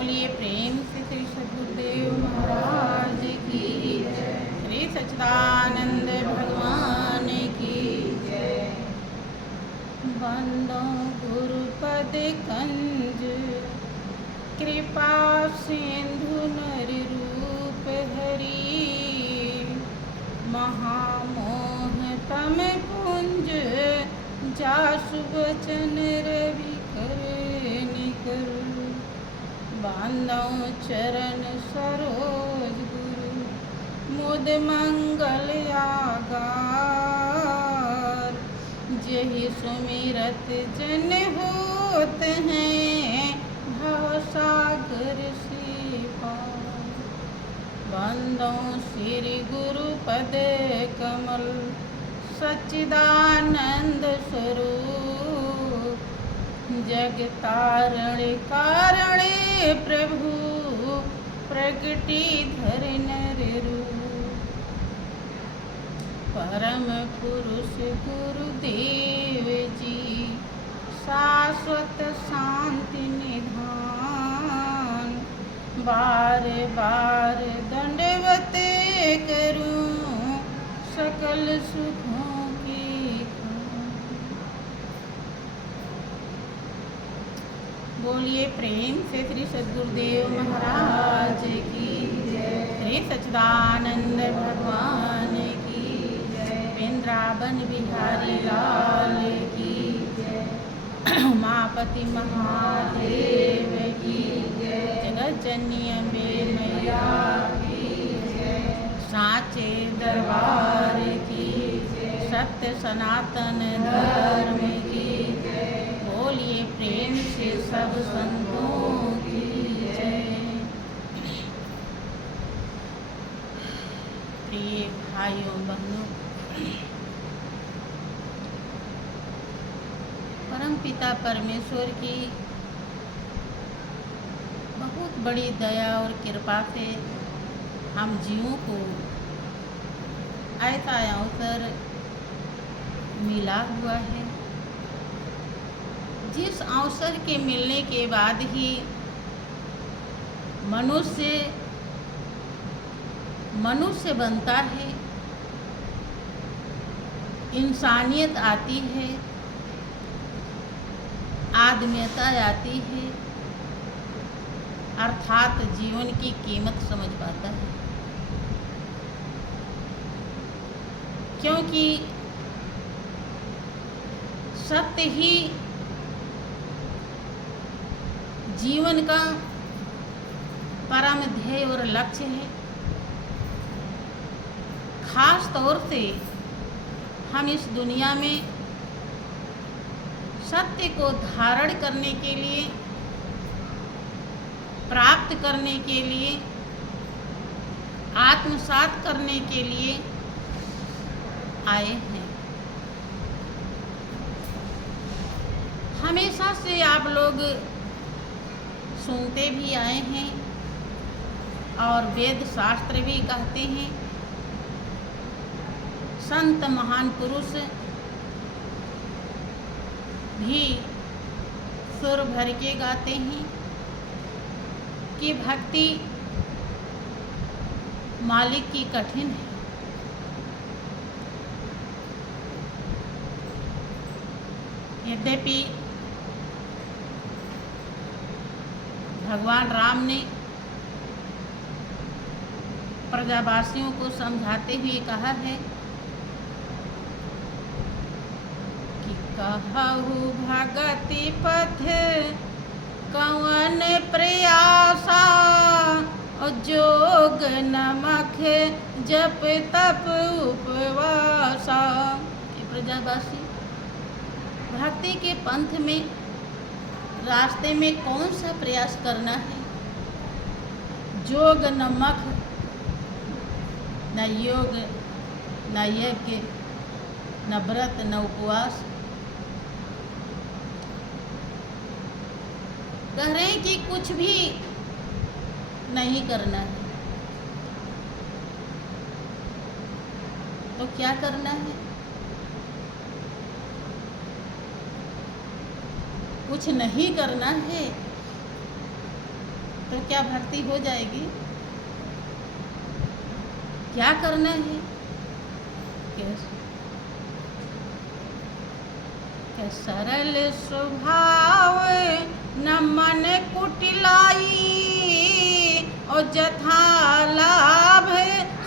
बोलिए प्रेम से श्री सद्गुरुदेव महाराज की जय। श्री सच्चिदानंद भगवान की जय। बंदो गुरुपद कंज कृपा सिंधु नर रूप हरि महामोह तम पुंज जासु बचन रवि कर निकर बांधो चरण सरोज गुरु मुद मंगल आगार जहि सुमिरत जन होत हैं भव सागर से पार। बंदो श्री गुरु पद कमल सच्चिदानंद स्वरूप जग तारण कारण प्रभु प्रगति धर नर रूप। परम पुरुष गुरुदेव जी शाश्वत शांति निधान बार बार दंडवत करूं सकल सुखों की खान। बोलिए प्रेम से श्री सद्गुरुदेव महाराज की जय। श्री सच्चिदानंद भगवान की जय। वृंदावन बिहारी लाल की जय। उमापति महादेव की जय। जगत जननी अम्बे मैया की जय। साचे दरबार की जय। सत्य सनातन धर्म की जय। बोलिए प्रेम से सब संतों की जय। प्रिय भाइयों बहनों, परम पिता परमेश्वर की बहुत बड़ी दया और कृपा से हम जीवों को ऐसा अवसर मिला हुआ है जिस अवसर के मिलने के बाद ही मनुष्य बनता है, इंसानियत आती है, आदमियता आती है, अर्थात जीवन की कीमत समझ पाता है। क्योंकि सत्य ही जीवन का परम ध्येय और लक्ष्य है। खास तौर से हम इस दुनिया में सत्य को धारण करने के लिए, प्राप्त करने के लिए, आत्मसात करने के लिए आए हैं। हमेशा से आप लोग सुनते भी आए हैं और वेद शास्त्र भी कहते हैं, संत महान पुरुष भी सुर भर के गाते हैं कि भक्ति मालिक की कठिन है। यद्यपि भगवान राम ने प्रजावासियों को समझाते हुए कहा है कि कहु भगति पथ कवन प्रयासा और जोग नमक जप तप उपवासा। प्रजावासी, भक्ति के पंथ में, रास्ते में कौन सा प्रयास करना है? जोग न मख, न योग, न यज्ञ, न व्रत, न उपवास। कह रहे हैं कि कुछ भी नहीं करना है। तो क्या करना है? कुछ नहीं करना है तो क्या भक्ति हो जाएगी? क्या करना है कि सरल स्वभाव न मन कुटिलाई, और जथा लाभ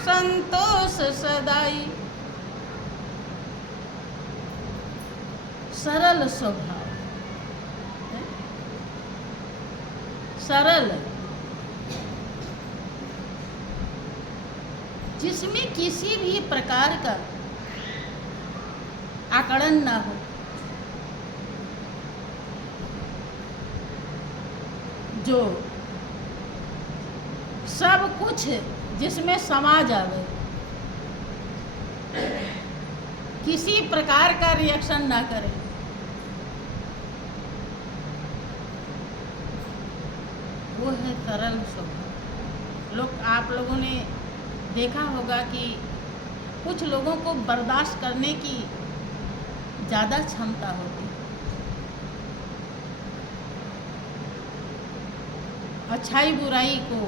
संतोष सदाई। सरल स्वभाव, सरल, जिसमें किसी भी प्रकार का आकड़न ना हो, जो सब कुछ जिसमें समा जावे, किसी प्रकार का रिएक्शन ना करे, वो है सरल स्वभाव। आप लोगों ने देखा होगा कि कुछ लोगों को बर्दाश्त करने की ज़्यादा क्षमता होती है, अच्छाई बुराई को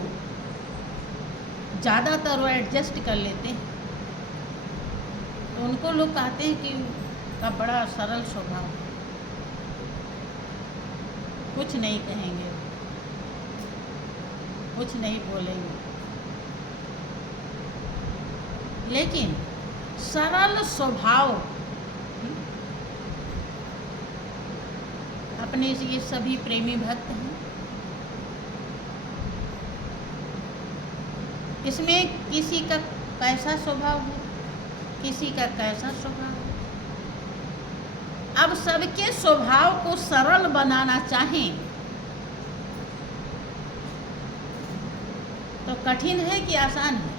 ज़्यादातर वो एडजस्ट कर लेते हैं, तो उनको लोग कहते हैं कि का बड़ा सरल स्वभाव है, कुछ नहीं कहेंगे, कुछ नहीं बोलेंगे। लेकिन सरल स्वभाव अपने ये सभी प्रेमी भक्त हैं, इसमें किसी का कैसा स्वभाव है, किसी का कैसा स्वभाव है। अब सबके स्वभाव को सरल बनाना चाहें तो कठिन है कि आसान है?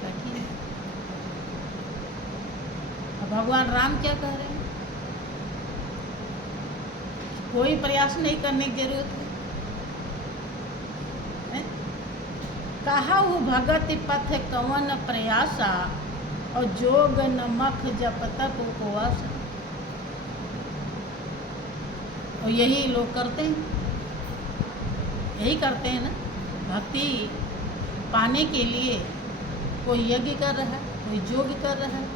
कठिन है। अब भगवान राम क्या कह रहे हैं? कोई प्रयास नहीं करने की जरूरत है। कहा वो भगत पथ कवन प्रयासा, और जोग नमक जप तप उपवास। और यही लोग करते हैं, यही करते हैं ना। भक्ति पाने के लिए कोई यज्ञ कर रहा है, कोई जोग कर रहा है,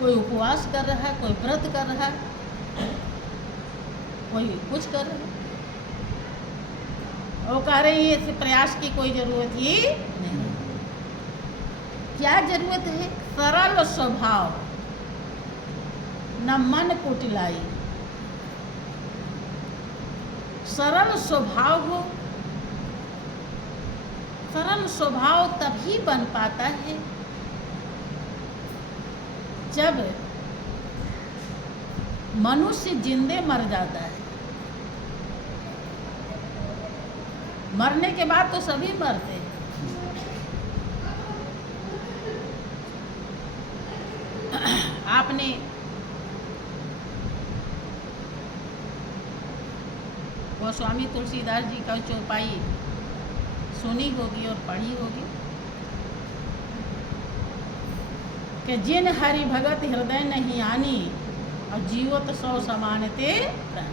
कोई उपवास कर रहा है, कोई व्रत कर रहा है, कोई कुछ कर रहा है। वो कह रहे हैं इस प्रयास की कोई जरूरत ही नहीं। क्या जरूरत है? सरल स्वभाव, न मन कुटिलाई। सरल स्वभाव हो, सरल स्वभाव तभी बन पाता है जब मनुष्य जिंदे मर जाता है। मरने के बाद तो सभी मरते हैं। आपने वो स्वामी तुलसीदास जी का चौपाई सुनी होगी और पढ़ी होगी कि जिन हरि भगत हृदय नहीं आनी, और जीवत सौ समानते प्राण।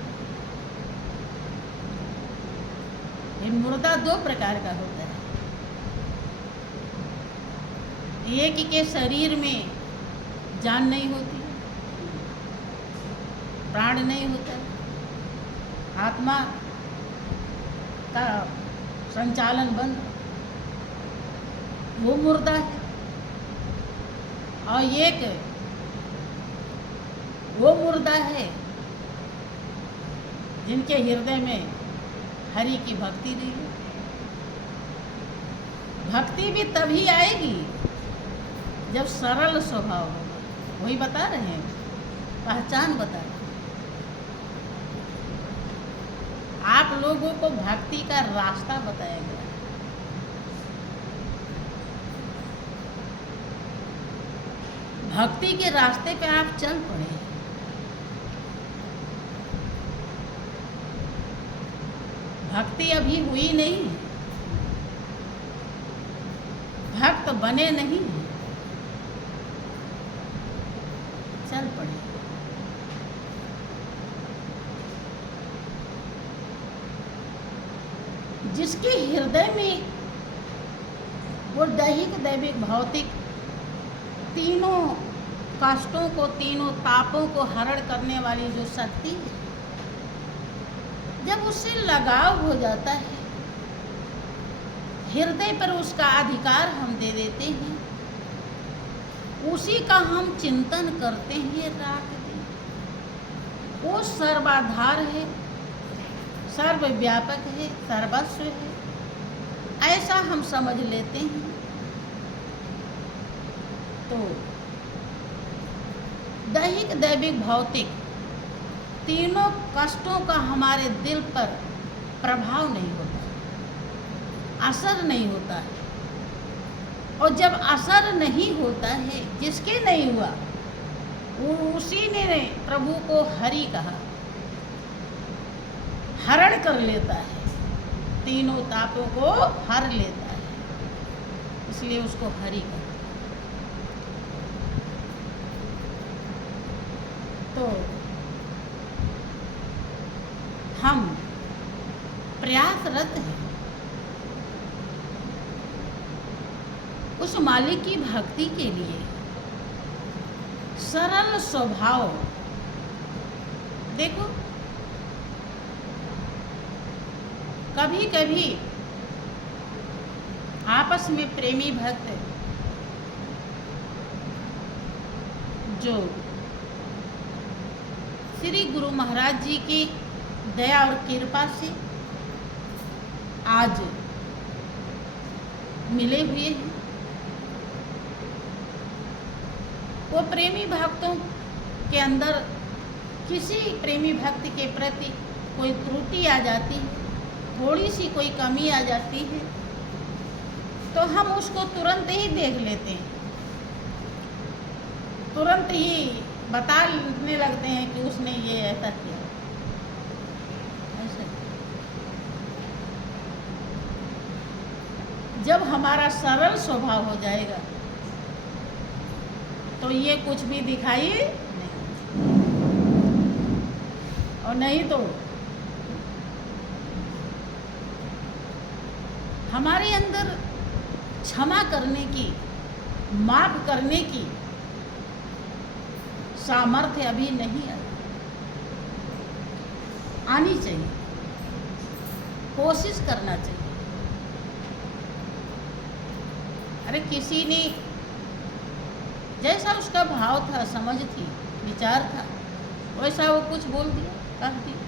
ये मुर्दा दो प्रकार का होता है। एक के शरीर में जान नहीं होती, प्राण नहीं होता, आत्मा का संचालन बंद, वो मुर्दा है। और एक वो मुर्दा है जिनके हृदय में हरि की भक्ति नहीं है। भक्ति भी तभी आएगी जब सरल स्वभाव होगा। वही बता रहे हैं, पहचान बता रहे हैं। आप लोगों को भक्ति का रास्ता बताया गया। भक्ति के रास्ते पे आप चल पड़े। भक्ति अभी हुई नहीं, भक्त बने नहीं, चल पड़े। हृदय में वो दैहिक, दैविक, भौतिक तीनों कष्टों को, तीनों तापों को हरण करने वाली जो शक्ति है, जब उससे लगाव हो जाता है, हृदय पर उसका अधिकार हम दे देते हैं, उसी का हम चिंतन करते हैं रात दिन, वो सर्वाधार है, सर्वव्यापक है, सर्वस्व है, ऐसा हम समझ लेते हैं। तो दैहिक, दैविक, भौतिक तीनों कष्टों का हमारे दिल पर प्रभाव नहीं होता, असर नहीं होता है। और जब असर नहीं होता है, जिसके नहीं हुआ, उसी ने प्रभु को हरि कहा, हरण कर लेता है, तीनों तापों को हर लेता है, इसलिए उसको हरि कहा। तो हम प्रयासरत हैं उस मालिक की भक्ति के लिए। सरल स्वभाव, देखो कभी कभी आपस में प्रेमी भक्त जो श्री गुरु महाराज जी की दया और कृपा से आज मिले हुए हैं, वो प्रेमी भक्तों के अंदर किसी प्रेमी भक्त के प्रति कोई त्रुटि आ जाती है, थोड़ी सी कोई कमी आ जाती है, तो हम उसको तुरंत ही देख लेते हैं, तुरंत ही बताने लगते हैं कि उसने ये ऐसा किया, ऐसा। जब हमारा सरल स्वभाव हो जाएगा तो ये कुछ भी दिखाई नहीं, और नहीं तो हमारे अंदर क्षमा करने की, माफ करने की सामर्थ्य अभी नहीं आनी चाहिए, कोशिश करना चाहिए। अरे किसी ने जैसा उसका भाव था, समझ थी, विचार था, वैसा वो कुछ बोल दिया, कह दिया,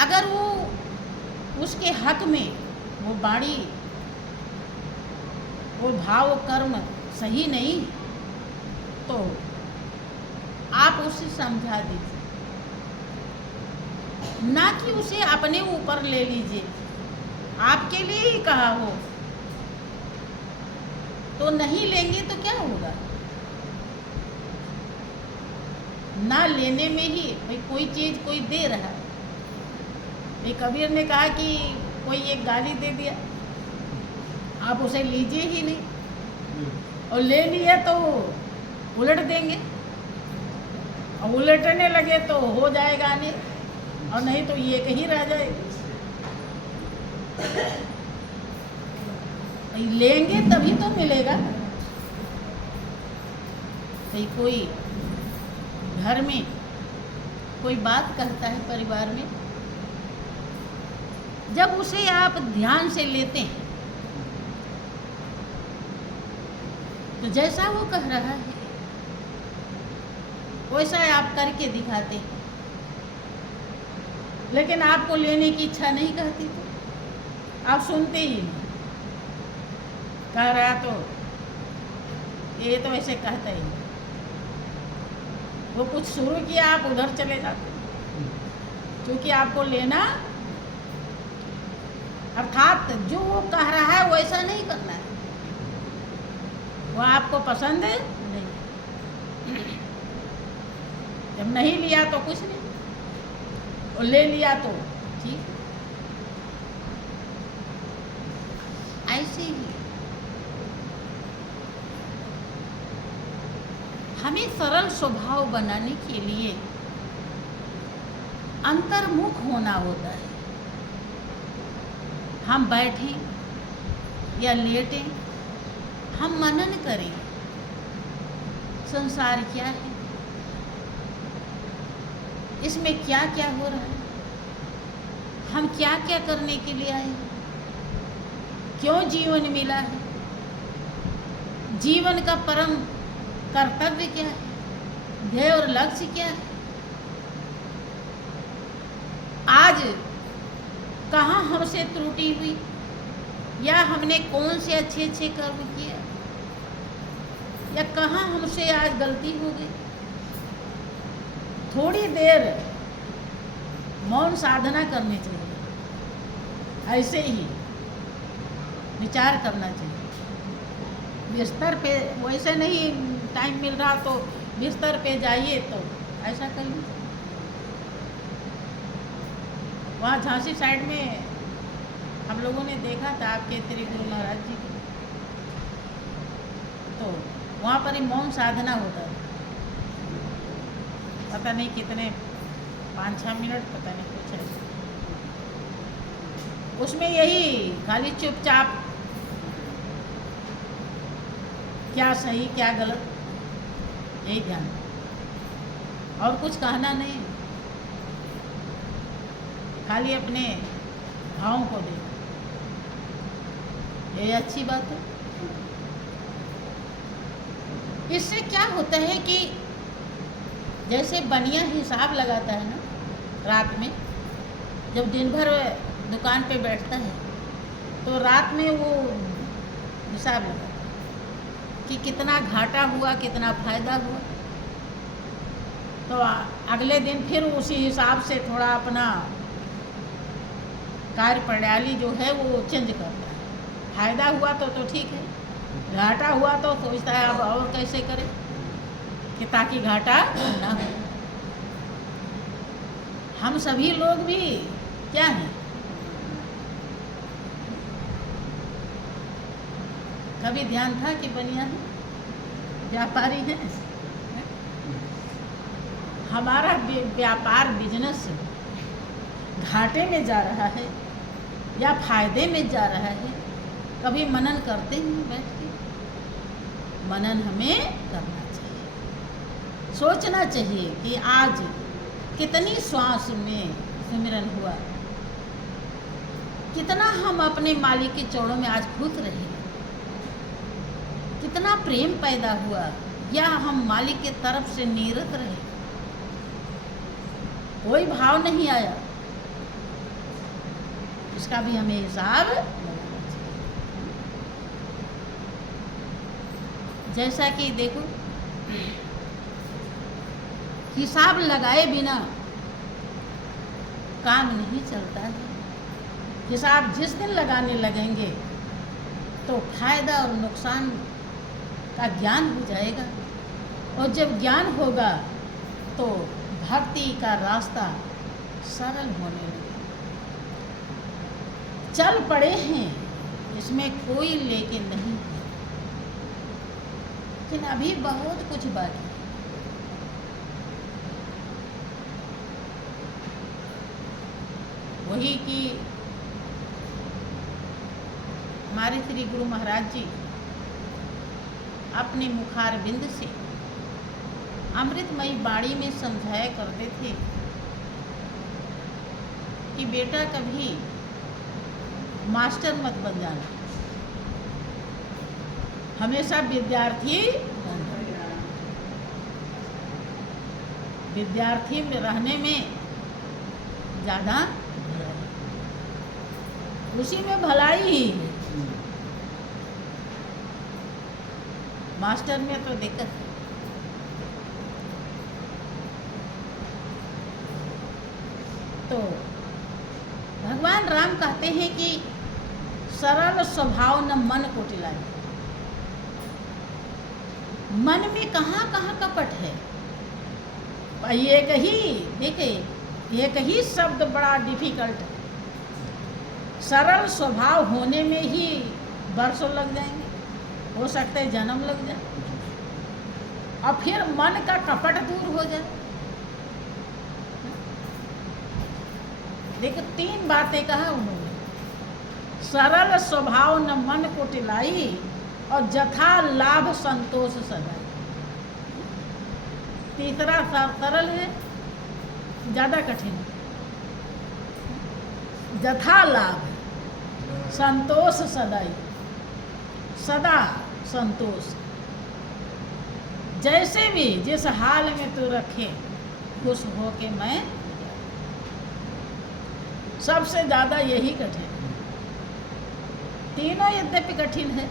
अगर वो उसके हक में वो बाणी, वो भाव कर्म सही नहीं, तो आप उसे समझा दीजिए, ना कि उसे अपने ऊपर ले लीजिए। आपके लिए ही कहा हो तो नहीं लेंगे तो क्या होगा? ना लेने में ही भाई कोई चीज़ कोई दे रहा है। भाई कबीर ने कहा कि कोई एक गाली दे दिया, आप उसे लीजिए ही नहीं, और ले लिया तो उलट देंगे, और उलटने लगे तो हो जाएगा नहीं, और नहीं तो ये कहीं रह जाएगा। लेंगे तभी तो मिलेगा। भाई कोई घर में कोई बात कहता है परिवार में, जब उसे आप ध्यान से लेते हैं तो जैसा वो कह रहा है वैसा आप करके दिखाते हैं, लेकिन आपको लेने की इच्छा नहीं कहती तो आप सुनते ही नहीं। कह रहा तो ये तो ऐसे कहता ही नहीं, वो कुछ शुरू किया आप उधर चले जाते, क्योंकि आपको लेना, अर्थात जो वो कह रहा है वैसा नहीं करना है, वो आपको पसंद है नहीं। जब नहीं लिया तो कुछ नहीं, और ले लिया तो ठीक। ऐसे ही हमें सरल स्वभाव बनाने के लिए अंतर्मुख होना होता है। हम बैठें या लेटें, हम मनन करें संसार क्या है, इसमें क्या क्या हो रहा है, हम क्या क्या करने के लिए आए हैं, क्यों जीवन मिला है, जीवन का परम कर्तव्य क्या है, ध्येय और लक्ष्य क्या है, आज कहाँ हमसे त्रुटि हुई या हमने कौन से अच्छे अच्छे कर्म किए या कहाँ हमसे आज गलती हो गई। थोड़ी देर मौन साधना करनी चाहिए, ऐसे ही विचार करना चाहिए। बिस्तर पे वैसे नहीं टाइम मिल रहा तो बिस्तर पे जाइए तो ऐसा कर लीजिए। वहाँ झांसी साइड में हम लोगों ने देखा था आपके श्री गुरु महाराज जी को, तो वहाँ पर ही मौन साधना होता है, पता नहीं कितने 5-6 मिनट, पता नहीं कुछ ऐसे। उसमें यही खाली चुपचाप क्या सही क्या गलत यही ध्यान, और कुछ कहना नहीं, खाली अपने भावों को देखो, ये अच्छी बात है। इससे क्या होता है कि जैसे बनिया हिसाब लगाता है ना, रात में जब दिन भर दुकान पे बैठता है तो रात में वो हिसाब लगाता है कि कितना घाटा हुआ कितना फायदा हुआ, तो अगले दिन फिर उसी हिसाब से थोड़ा अपना कार्य प्रणाली जो है वो चेंज करता है। फायदा हुआ तो ठीक है, घाटा हुआ तो सोचता है अब और कैसे करें कि ताकि घाटा ना हो। हम सभी लोग भी क्या हैं, कभी ध्यान था कि बनिया है, व्यापारी हैं, हमारा व्यापार बिजनेस घाटे में जा रहा है या फायदे में जा रहा है, कभी मनन करते हैं बैठ के। मनन हमें करना चाहिए, सोचना चाहिए कि आज कितनी श्वास में सुमिरन हुआ, कितना हम अपने मालिक के चौड़ों में आज खुश रहे, कितना प्रेम पैदा हुआ या हम मालिक के तरफ से नीरत रहे, कोई भाव नहीं आया, इसका भी हमें हिसाब लगाना चाहिए। जैसा कि देखो, हिसाब लगाए बिना काम नहीं चलता है। हिसाब जिस दिन लगाने लगेंगे तो फायदा और नुकसान का ज्ञान हो जाएगा, और जब ज्ञान होगा तो भक्ति का रास्ता सरल होने लगेगा। चल पड़े हैं, इसमें कोई लेकिन नहीं है, लेकिन अभी बहुत कुछ बाकी है। वही कि हमारे श्री गुरु महाराज जी अपने मुखारबिंद से अमृतमयी बाणी में समझाया करते थे कि बेटा कभी मास्टर मत बन जाना, हमेशा विद्यार्थी में रहने में ज़्यादा उसी में भलाई ही है, मास्टर में तो दिक्कत है। तो भगवान राम कहते हैं कि सरल स्वभाव न मन को टिलाए। मन में कहाँ कहाँ कपट है, एक ही देखिए, एक ही शब्द बड़ा डिफिकल्ट है। सरल स्वभाव होने में ही वर्षों लग जाएंगे, हो सकता है जन्म लग जाए, और फिर मन का कपट दूर हो जाए। देखो 3 बातें कहा उन्होंने, सरल स्वभाव न मन को टिलाई, और जथा लाभ संतोष सदाई। तीसरा सरल है, ज़्यादा कठिन है। जथा लाभ संतोष सदाई, सदा संतोष। जैसे भी जिस हाल में तू रखे खुश हो के मैं, सबसे ज़्यादा यही कठिन। तीनों यद्यपि कठिन है,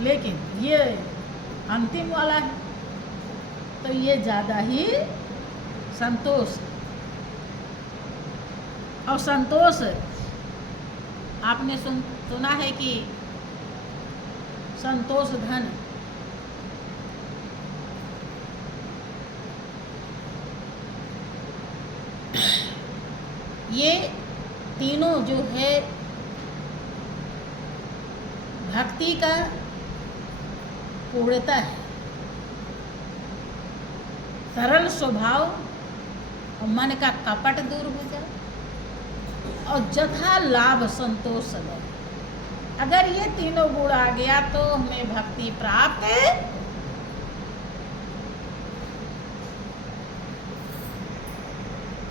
लेकिन ये अंतिम वाला है तो ये ज़्यादा ही संतोष। और संतोष आपने सुना है कि संतोष धन। ये तीनों जो है भक्ति का पूर्णता है। सरल स्वभाव और मन का कपट दूर हो जाए, और जथा लाभ संतोष सदा। अगर ये तीनों गुण आ गया तो हमें भक्ति प्राप्त